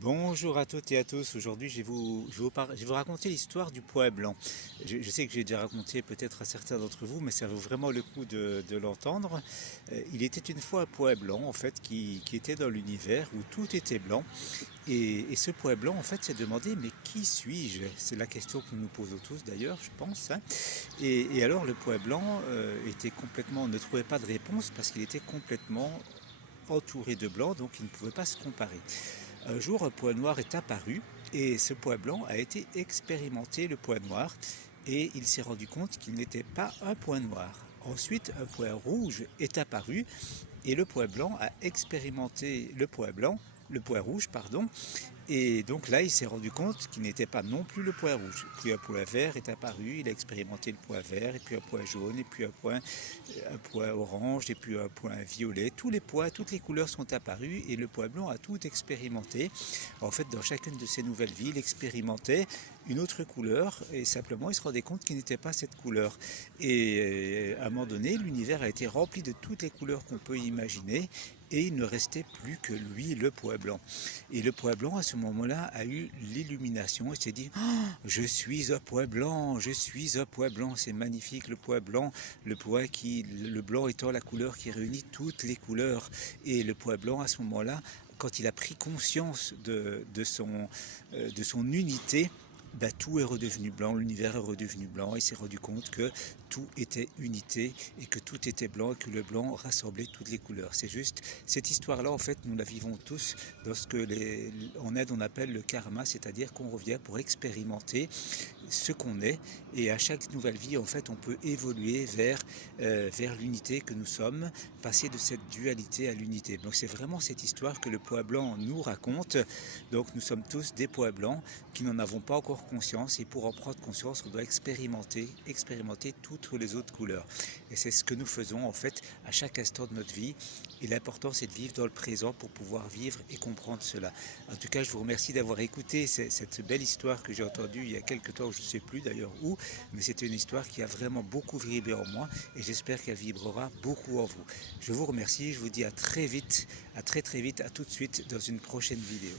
Bonjour à toutes et à tous. Aujourd'hui, je vais vous raconter l'histoire du pois blanc. Je sais que j'ai déjà raconté peut-être à certains d'entre vous, mais ça vaut vraiment le coup de l'entendre. Il était une fois un pois blanc, en fait, qui était dans l'univers où tout était blanc. Et ce pois blanc, en fait, s'est demandé, mais qui suis-je? C'est la question que nous nous posons tous d'ailleurs, je pense, hein. Et alors, le pois blanc était complètement, ne trouvait pas de réponse parce qu'il était complètement entouré de blanc, donc il ne pouvait pas se comparer. Un jour, un pois noir est apparu et ce pois blanc a été expérimenté, le pois noir, et il s'est rendu compte qu'il n'était pas un pois noir. Ensuite, un pois rouge est apparu et le pois blanc a expérimenté le pois rouge, pardon, et donc là, il s'est rendu compte qu'il n'était pas non plus le pois rouge. Puis un pois vert est apparu, il a expérimenté le pois vert, et puis un pois jaune, et puis un pois orange, et puis un pois violet. Tous les pois, toutes les couleurs sont apparues, et le pois blanc a tout expérimenté. En fait, dans chacune de ces nouvelles vies, il expérimentait une autre couleur, et simplement, il se rendait compte qu'il n'était pas cette couleur. Et à un moment donné, l'univers a été rempli de toutes les couleurs qu'on peut imaginer, et il ne restait plus que lui, le pois blanc. Et le pois blanc, à ce moment-là, a eu l'illumination et s'est dit oh, je suis un pois blanc, je suis un pois blanc, c'est magnifique le pois blanc, le blanc étant la couleur qui réunit toutes les couleurs. Et le pois blanc, à ce moment-là, quand il a pris conscience de son unité, ben, tout est redevenu blanc, l'univers est redevenu blanc, il s'est rendu compte que tout était unité et que tout était blanc et que le blanc rassemblait toutes les couleurs. C'est juste, cette histoire-là, en fait, nous la vivons tous dans ce que en aide on appelle le karma, c'est-à-dire qu'on revient pour expérimenter ce qu'on est, et à chaque nouvelle vie, en fait, on peut évoluer vers l'unité que nous sommes, passer de cette dualité à l'unité. Donc c'est vraiment cette histoire que le pois blanc nous raconte. Donc nous sommes tous des pois blancs qui n'en avons pas encore conscience, et pour en prendre conscience, on doit expérimenter toutes les autres couleurs. Et c'est ce que nous faisons en fait à chaque instant de notre vie. Et l'important, c'est de vivre dans le présent pour pouvoir vivre et comprendre cela. En tout cas, je vous remercie d'avoir écouté cette belle histoire que j'ai entendue il y a quelques temps, je ne sais plus d'ailleurs où, mais c'était une histoire qui a vraiment beaucoup vibré en moi, et j'espère qu'elle vibrera beaucoup en vous. Je vous remercie, je vous dis à très vite, à très très vite, à tout de suite dans une prochaine vidéo.